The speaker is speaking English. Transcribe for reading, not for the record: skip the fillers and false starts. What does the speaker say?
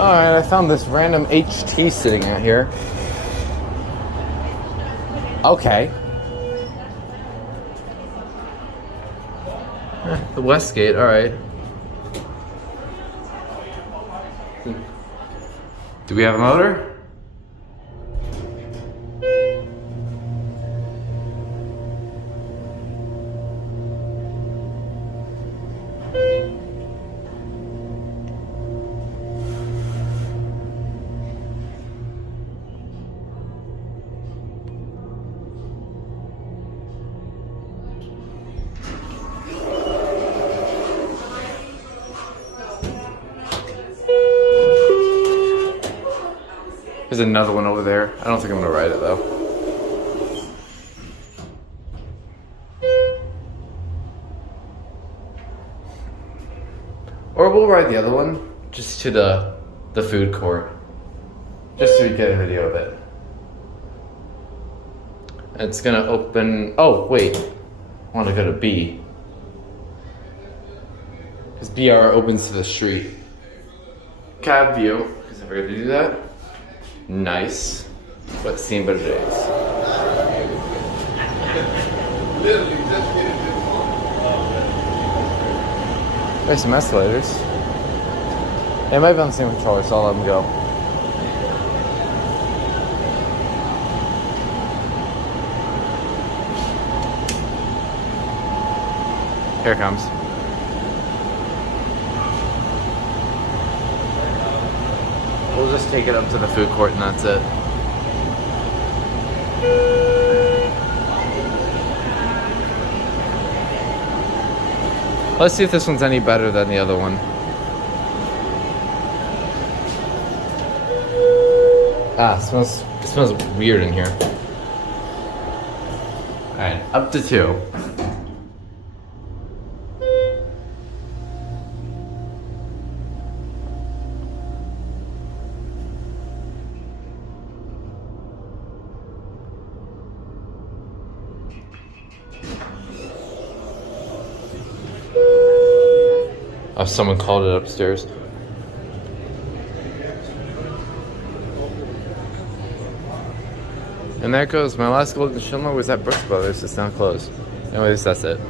Alright, I found this random HT sitting out here. Okay. The Westgate, alright. Do we have a motor? There's another one over there. I don't think I'm gonna ride it though. Or we'll ride the other one just to the food court. Just so we get a video of it. It's gonna open, oh wait. I wanna go to B. Because BR opens to the street. Cab view, because I forgot to do that. Nice. What's seen better days? There's some escalators. It might be on the same controller, so I'll let them go. Here it comes. We'll just take it up to the food court and that's it. Let's see if this one's any better than the other one. It smells weird in here. Alright, up to 2. Oh, someone called it upstairs. And there it goes. My last Golden Schindler was at Brooks Brothers. It's now closed. Anyways, that's it.